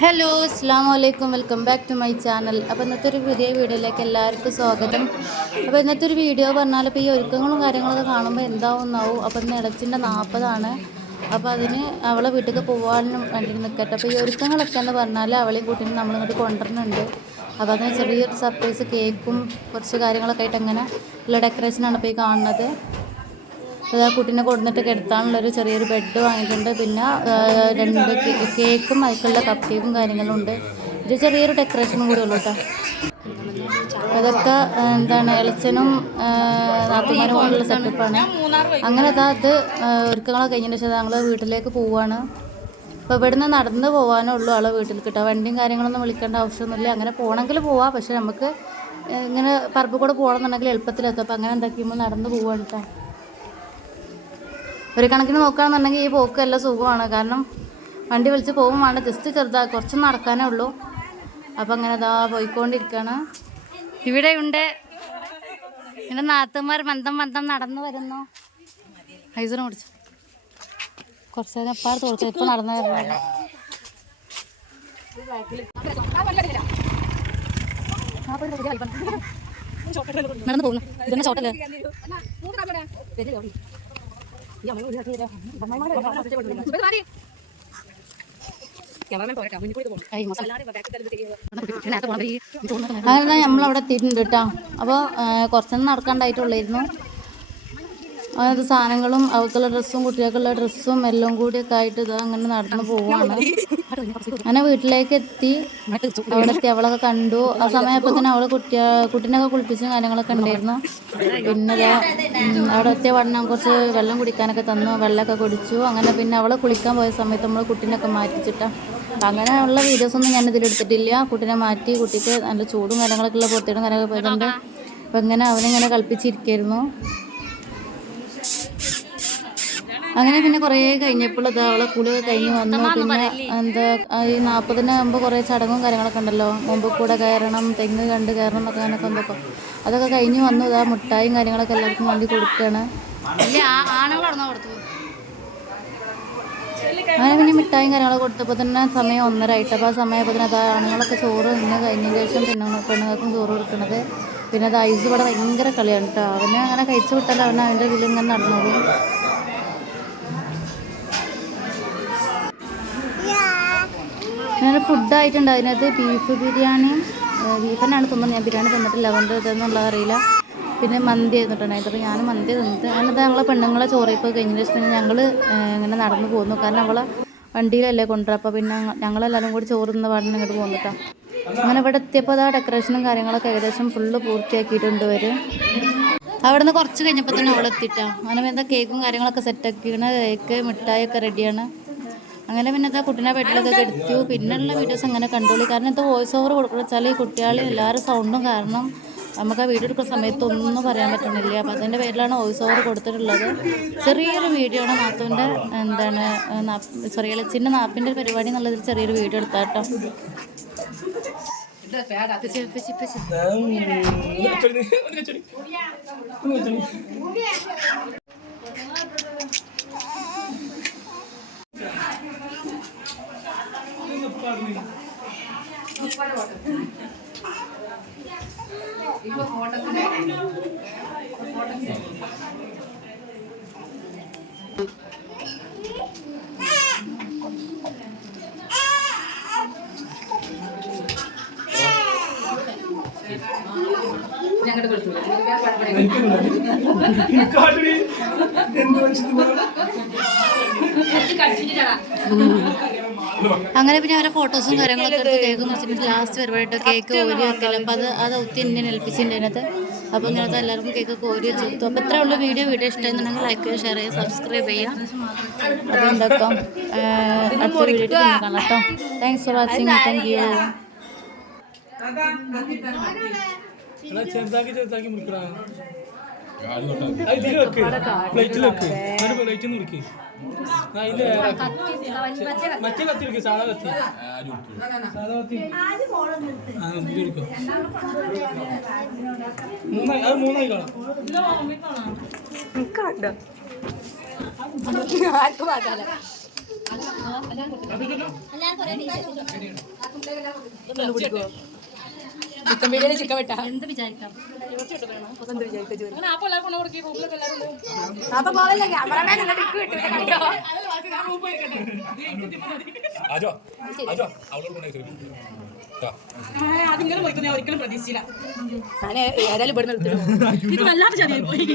Hello അസ്സാം വലൈക്കും welcome back to my channel അപ്പോൾ ഇന്നത്തെ ഒരു പുതിയ വീഡിയോയിലേക്ക് എല്ലാവർക്കും സ്വാഗതം. അപ്പോൾ ഇന്നത്തെ ഒരു വീഡിയോ പറഞ്ഞാൽ ഇപ്പോൾ ഈ ഒരുക്കങ്ങളും കാര്യങ്ങളൊക്കെ കാണുമ്പോൾ എന്താവുന്നാവും? അപ്പോൾ ഇന്ന് ഇടച്ചിന്റെ നാൽപ്പതാണ് അപ്പോൾ അതിന് അവളെ വീട്ടിലേക്ക് പോകാനും വേണ്ടി നിൽക്കട്ടെ അപ്പോൾ ഈ ഒരുക്കങ്ങളൊക്കെ എന്ന് പറഞ്ഞാൽ അവളെയും കൂട്ടിന് നമ്മളിങ്ങോട്ട് കൊണ്ടുവരുന്നുണ്ട്. അപ്പോൾ അതിന് ചെറിയൊരു സർപ്രൈസ് കേക്കും കുറച്ച് കാര്യങ്ങളൊക്കെ ആയിട്ട് അങ്ങനെ ഉള്ള ഡെക്കറേഷനാണ് ഇപ്പോൾ ഈ കാണുന്നത്. അത് ആ കുട്ടീനെ കൊടുത്തിട്ട് കിടത്താനുള്ളൊരു ചെറിയൊരു ബെഡ് വാങ്ങിയിട്ടുണ്ട്. പിന്നെ രണ്ട് കേക്കും അതിലുള്ള കപ്പ് കേക്കും കാര്യങ്ങളും ഉണ്ട്. ഒരു ചെറിയൊരു ഡെക്കറേഷനും കൂടി ഉള്ളൂ കേട്ടോ അതൊക്കെ എന്താണ് എളച്ചനും നാത്തുമാരും കൊണ്ടുള്ള സെറ്റപ്പാണ് അങ്ങനെ അതാ അത് ഒരുക്കങ്ങളൊക്കെ കഴിഞ്ഞതിന് ശേഷം ഞങ്ങൾ വീട്ടിലേക്ക് പോവാണ്. അപ്പോൾ ഇവിടുന്ന് നടന്ന് പോകാനേ ഉള്ളൂ ആളെ വീട്ടിൽ കിട്ടുക വണ്ടിയും കാര്യങ്ങളൊന്നും വിളിക്കേണ്ട ആവശ്യമൊന്നുമില്ല. അങ്ങനെ പോകണമെങ്കിൽ പോവാം. പക്ഷെ നമുക്ക് ഇങ്ങനെ പറമ്പിൽ കൂടെ പോകണമെന്നുണ്ടെങ്കിൽ എളുപ്പത്തിലെത്തും അപ്പോൾ അങ്ങനെ എന്താക്കിയുമ്പോൾ നടന്ന് പോവാണ് കേട്ടോ ഒരു കണക്കിന് നോക്കുകയാണെന്നുണ്ടെങ്കിൽ ഈ പോക്ക് എല്ലാം സുഖമാണ്. കാരണം വണ്ടി വിളിച്ച് പോകും വേണ്ട. ജസ്റ്റ് ചെറുതാ കുറച്ച് നടക്കാനേ ഉള്ളൂ. അപ്പം അങ്ങനെ ഇതാ പോയിക്കൊണ്ടിരിക്കുകയാണ് ഇവിടെ ഉണ്ട് എന്റെ നാത്തുമാർ മന്ദം മന്ദം നടന്നു വരുന്നു. ഹൈസറിന് കുടിച്ചു കുറച്ച് നേരം എപ്പാട് തോർച്ച ഇപ്പം നടന്നു വരുന്നത് നടന്നു പോകുന്നു. ഇതന്നെ ഷോട്ടല്ലേ അങ്ങനെ നമ്മളവിടെ കേട്ടോ അപ്പോൾ കുറച്ചൊന്നും നടക്കാണ്ടായിട്ടുള്ളായിരുന്നു. അതായത് സാധനങ്ങളും അവൾക്കുള്ള ഡ്രസ്സും കുട്ടികൾക്കുള്ള ഡ്രസ്സും എല്ലാം കൂടിയൊക്കെ ആയിട്ട് ഇത് അങ്ങനെ നടന്നു പോവാണ്. അങ്ങനെ വീട്ടിലേക്ക് എത്തി. അവിടെ എത്തി. അവളൊക്കെ കണ്ടു. ആ സമയപ്പോൾ തന്നെ അവൾ കുട്ടിയ കുട്ടീനൊക്കെ കുളിപ്പിച്ചും കാര്യങ്ങളൊക്കെ ഉണ്ടായിരുന്നു. പിന്നെ അവിടെ എത്തിയ പഠനം കുറച്ച് വെള്ളം കുടിക്കാനൊക്കെ തന്നു. വെള്ളമൊക്കെ കുടിച്ചു. അങ്ങനെ പിന്നെ അവളെ കുളിക്കാൻ പോയ സമയത്ത് നമ്മൾ കുട്ടീനൊക്കെ മാറ്റിച്ചിട്ടാ. അങ്ങനെയുള്ള വീഡിയോസൊന്നും ഞാൻ ഇതിലെടുത്തിട്ടില്ല കുട്ടീനെ മാറ്റി കുട്ടിക്ക് നല്ല ചൂടും കാര്യങ്ങളൊക്കെ ഉള്ള പുറത്തേടും കാര്യങ്ങളൊക്കെ പോയതുകൊണ്ട്. അപ്പം ഇങ്ങനെ അവനിങ്ങനെ കളിപ്പിച്ചിരിക്കായിരുന്നു. അങ്ങനെ പിന്നെ കുറേ കഴിഞ്ഞപ്പോൾ ഇത് അവളെ കുളിയൊക്കെ കഴിഞ്ഞ് വന്നു. പിന്നെ എന്താ ഈ നാൽപ്പതിന് മുമ്പ് കുറേ ചടങ്ങും കാര്യങ്ങളൊക്കെ ഉണ്ടല്ലോ. മുമ്പ് കൂടെ കയറണം തെങ്ങ് കണ്ട് കയറണം എന്നൊക്കെ അങ്ങനെയൊക്കെ എന്തൊക്കെ അതൊക്കെ കഴിഞ്ഞ് വന്നു. ഇതാ മുട്ടായും കാര്യങ്ങളൊക്കെ എല്ലാവർക്കും വേണ്ടി കൊടുക്കുകയാണ് അങ്ങനെ പിന്നെ മിഠായും കാര്യങ്ങളൊക്കെ കൊടുത്തപ്പോൾ തന്നെ സമയം ഒന്നര ആയിട്ട്. അപ്പോൾ ആ സമയപ്പോൾ തന്നെ അത് ആണുങ്ങളൊക്കെ ചോറ് നിന്ന് കഴിഞ്ഞതിന് ശേഷം പെണ്ണുങ്ങൾ പെണ്ണുങ്ങൾക്കും ചോറ് കൊടുക്കുന്നത് പിന്നെ അത് ഐസ് ഇവിടെ ഭയങ്കര കളിയാണ് കേട്ടോ. അവനെ അങ്ങനെ കഴിച്ചു വിട്ടാൽ അവൻ അവന്റെ ഇതിൽ ഇങ്ങനെ നടന്നോളും. അങ്ങനെ ഫുഡായിട്ടുണ്ട് അതിനകത്ത് ബീഫ് ബിരിയാണിയും ബീഫ് തന്നെയാണ് തിന്നുന്നത് ഞാൻ ബിരിയാണി തിന്നിട്ടില്ല. അതുകൊണ്ട് ഇതെന്നുള്ളത് അറിയില്ല. പിന്നെ മന്തി തിന്നിട്ടുണ്ടായിരുന്നു അപ്പോൾ ഞാൻ മന്തി തിന്നിട്ട് അങ്ങനത്തെ ഞങ്ങളെ പെണ്ണുങ്ങളെ ചോറിപ്പോൾ കഴിഞ്ഞതിന് ശേഷം പിന്നെ ഞങ്ങൾ ഇങ്ങനെ നടന്നു പോകുന്നു കാരണം അവളെ വണ്ടിയിലല്ലേ കൊണ്ടുവരാം അപ്പോൾ പിന്നെ ഞങ്ങളെല്ലാവരും കൂടി ചോറ് തിന്ന പാടിന് ഇങ്ങോട്ട് പോന്നിട്ടാ. അങ്ങനെ ഇവിടെ എത്തിയപ്പോൾ അതാ ഡെക്കറേഷനും കാര്യങ്ങളൊക്കെ ഏകദേശം ഫുള്ള് പൂർത്തിയാക്കിയിട്ടുണ്ട് ഇവർ. അവിടെ നിന്ന് കുറച്ച് കഴിഞ്ഞപ്പോൾ തന്നെ അവളെത്തിയിട്ടാണ് അങ്ങനെ എന്താ കേക്കും കാര്യങ്ങളൊക്കെ സെറ്റാക്കിയാണ് കേക്ക് മിഠായി ഒക്കെ റെഡിയാണ് അങ്ങനെ പിന്നെ അത് കുട്ടീനെ വീട്ടിലൊക്കെ കെടുത്തു പിന്നെയുള്ള വീഡിയോസ് അങ്ങനെ കണ്ടോളി. കാരണം ഇത് വോയിസ് ഓവർ കൊടുക്കുന്ന വെച്ചാൽ ഈ കുട്ടികളെ എല്ലാവരും സൗണ്ടും കാരണം നമുക്ക് ആ വീഡിയോ എടുക്കുന്ന സമയത്ത് ഒന്നും പറയാൻ പറ്റുന്നില്ല അപ്പം അതിന്റെ പേരിലാണ് വോയിസ് ഓവർ കൊടുത്തിട്ടുള്ളത്. ചെറിയൊരു വീഡിയോ ആണ് നാത്തുവിന്റെ എന്താണ് സോറി ഇളച്ചിന്റെ നാപ്പിന്റെ പരിപാടി എന്നുള്ളതിൽ ചെറിയൊരു വീഡിയോ എടുത്താൽ കേട്ടോ. ഇപ്പച്ചി, ഇപ്പച്ചി, ഇപ്പച്ചി. അങ്ങനെ പിന്നെ അവരെ ഫോട്ടോസും കാര്യങ്ങളൊക്കെ എടുത്ത് കേക്ക് വെച്ചിട്ട് ലാസ്റ്റ് പരിപാടിയിട്ട് കേക്ക് ഓരി വെക്കലും. അപ്പം അത് അത് ഒത്തിരി എന്നെ ഏൽപ്പിച്ചിട്ടുണ്ട് അതിനകത്ത്. അപ്പോൾ ഇങ്ങനത്തെ എല്ലാവർക്കും കേക്ക് കോരി വെച്ച് അപ്പോൾ ഇത്ര ഉള്ള വീഡിയോ വീഡിയോ ഇഷ്ടമായിരുന്നുണ്ടെങ്കിൽ ലൈക്ക് ചെയ്യുക ഷെയർ ചെയ്യുക സബ്സ്ക്രൈബ് ചെയ്യുക. അപ്പോൾ എന്തൊക്കെ അടുത്ത വീഡിയോ കാണാം കേട്ടോ. Thanks for watching thank you ചെറുതാക്കി ചെറുതാക്കി മുറിക്കടാ. പ്ലേറ്റിൽ വെക്ക്. എന്നിട്ട് പ്ലേറ്റിൽ നിന്ന് മുറിക്ക് മറ്റേ കത്തി. എടുക്ക് സാധാ കത്തി. സാധാ കത്തി. മൂന്നായി അത് മൂന്നായി കാണാം. ആർക്കും ചിക്കൻ ബിരിയാണി ചിക്കൻ വെട്ട. എന്ത് വിചാരിക്കാം? ഒരിക്കലും പ്രതീക്ഷിച്ചില്ല. ഞാൻ ഏതായാലും ഇവിടെ നിർത്തി ഇത് വല്ലാതെ ചതിയായി പോയി.